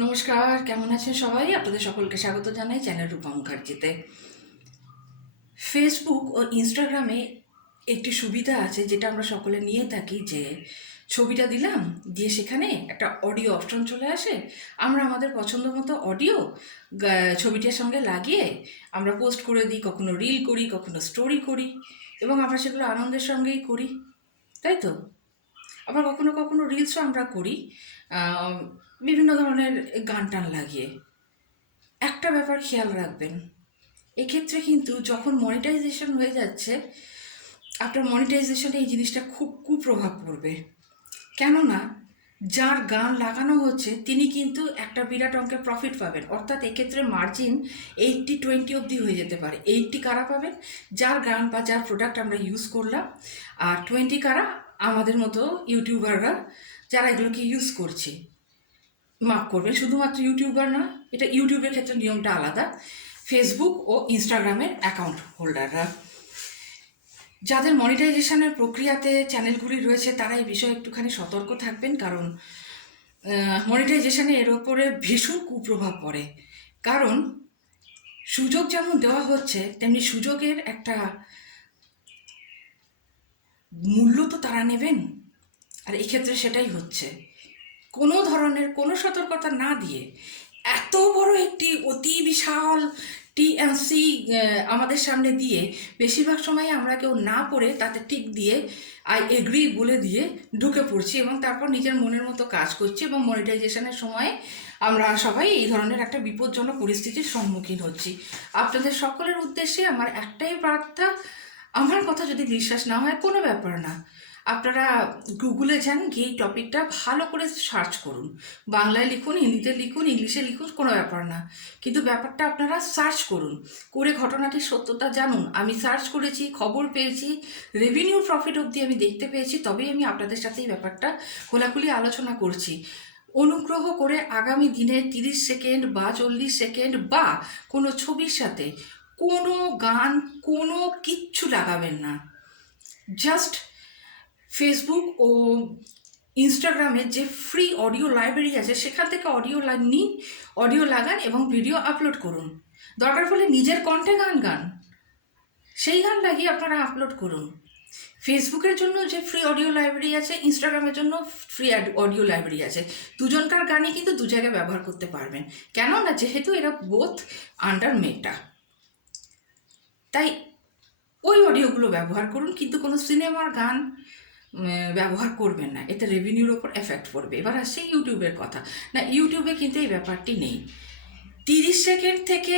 নমস্কার, কেমন আছেন সবাই? আপনাদের সকলকে স্বাগত জানাই চ্যানেল রূপা মুখার্জিতে। ফেসবুক ও ইনস্টাগ্রামে একটি সুবিধা আছে যেটা আমরা সকলে নিয়ে থাকি, যে ছবিটা দিলাম, দিয়ে সেখানে একটা অডিও অপশন চলে আসে। আমরা আমাদের পছন্দ মতো অডিও ছবিটার সঙ্গে লাগিয়ে আমরা পোস্ট করে দিই, কখনো রিল করি, কখনো স্টোরি করি, এবং আমরা সেগুলো আনন্দের সঙ্গেই করি, তাই তো? আবার কখনো কখনো রিলসও আমরা করি বিভিন্ন ধরনের গান টান লাগিয়ে। একটা ব্যাপার খেয়াল রাখবেন, এক্ষেত্রে কিন্তু যখন মনিটাইজেশন হয়ে যাচ্ছে, আপনার মনিটাইজেশনে এই জিনিসটা খুব কুপ্রভাব পড়বে। কেননা যার গান লাগানো হচ্ছে তিনি কিন্তু একটা বিরাট অঙ্কের প্রফিট পাবেন, অর্থাৎ এক্ষেত্রে মার্জিন 80-20 অবধি হয়ে যেতে পারে। 80 কারা পাবেন? যার গান বা যার প্রোডাক্ট আমরা ইউজ করলাম, আর 20 কারা? আমাদের মতো ইউটিউবাররা যারা এগুলোকে ইউজ করছি। মাফ করবেন, শুধুমাত্র ইউটিউবার না, এটা ইউটিউবের ক্ষেত্রে নিয়মটা আলাদা। ফেসবুক ও ইনস্টাগ্রামের অ্যাকাউন্ট হোল্ডাররা, যাদের মনিটাইজেশনের প্রক্রিয়াতে চ্যানেলগুলি রয়েছে, তারা এই বিষয়ে একটুখানি সতর্ক থাকবেন, কারণ মনিটাইজেশনে এর ওপরে ভীষণ কুপ্রভাব পড়ে। কারণ সুযোগ যেমন দেওয়া হচ্ছে, তেমনি সুযোগের একটা মূল্য তো তারা নেবেন, আর এক্ষেত্রে সেটাই হচ্ছে। কোনো ধরনের কোনো সতর্কতা না দিয়ে এত বড় একটি অতি বিশাল টিএমসি আমাদের সামনে দিয়ে, বেশিরভাগ সময় আমরা কেউ না পড়ে তাতে টিক দিয়ে আই এগ্রি বলে দিয়ে ঢুকে পড়ছি, এবং তারপর নিজের মনের মতো কাজ করছি, এবং মনিটাইজেশনের সময় আমরা সবাই এই ধরনের একটা বিপজ্জনক পরিস্থিতির সম্মুখীন হচ্ছি। আপনাদের সকলের উদ্দেশ্যে আমার একটাই বার্তা, আমার কথা যদি বিশ্বাস না হয় কোনো ব্যাপার না, আপনারা গুগলে যান, গিয়ে এই টপিকটা ভালো করে সার্চ করুন। বাংলায় লিখুন, হিন্দিতে লিখুন, ইংলিশে লিখুন, কোনো ব্যাপার না, কিন্তু ব্যাপারটা আপনারা সার্চ করুন, করে ঘটনাটির সত্যতা জানুন। আমি সার্চ করেছি, খবর পেয়েছি, রেভিনিউ প্রফিট অবধি আমি দেখতে পেয়েছি, তবেই আমি আপনাদের সাথে এই ব্যাপারটা খোলাখুলি আলোচনা করছি। অনুগ্রহ করে আগামী দিনে 30 সেকেন্ড বা 40 সেকেন্ড বা কোনো ছবির সাথে কোনো গান, কোনো কিচ্ছু লাগাবেন না। জাস্ট ফেসবুক ও ইনস্টাগ্রামে যে ফ্রি অডিও লাইব্রেরি আছে, সেখান থেকে অডিও নিন, অডিও লাগান এবং ভিডিও আপলোড করুন। দরকার পড়লে নিজের কণ্ঠে গান গান, সেই গান লাগিয়ে আপনারা আপলোড করুন। ফেসবুকের জন্য যে ফ্রি অডিও লাইব্রেরি আছে, ইনস্টাগ্রামের জন্য ফ্রি অডিও লাইব্রেরি আছে, দুজনকার গানই কিন্তু দু জায়গায় ব্যবহার করতে পারবেন। কেননা যেহেতু এরা বোথ আন্ডার মেটা, তাই ওই অডিওগুলো ব্যবহার করুন, কিন্তু কোনো সিনেমার গান ব্যবহার করবেন না, এতে রেভিনিউর ওপর এফেক্ট পড়বে। এবার আসছে ইউটিউবের কথা। না, ইউটিউবে কিন্তু এই ব্যাপারটি নেই। 30 সেকেন্ড থেকে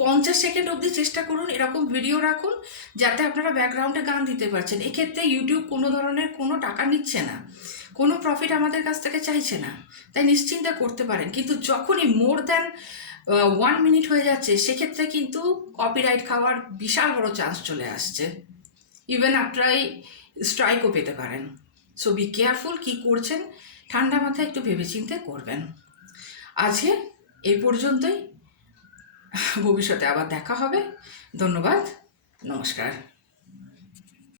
50 সেকেন্ড অবধি চেষ্টা করুন এরকম ভিডিও রাখুন, যাতে আপনারা ব্যাকগ্রাউন্ডে গান দিতে পারছেন। এক্ষেত্রে ইউটিউব কোনো ধরনের কোনো টাকা নিচ্ছে না, কোনো প্রফিট আমাদের কাছ থেকে চাইছে না, তাই নিশ্চিন্তে করতে পারেন। কিন্তু যখনই মোর দ্যান 1 মিনিট হয়ে যাচ্ছে, সেক্ষেত্রে কিন্তু কপিরাইট খাওয়ার বিশাল বড় চান্স চলে আসছে। ইভেন আপনারাই স্ট্রাইকও পেতে পারেন। সো বি কেয়ারফুল, কী করছেন ঠান্ডা মাথায় একটু ভেবেচিন্তে করবেন। আজকে এই পর্যন্তই, ভবিষ্যতে আবার দেখা হবে। ধন্যবাদ, নমস্কার।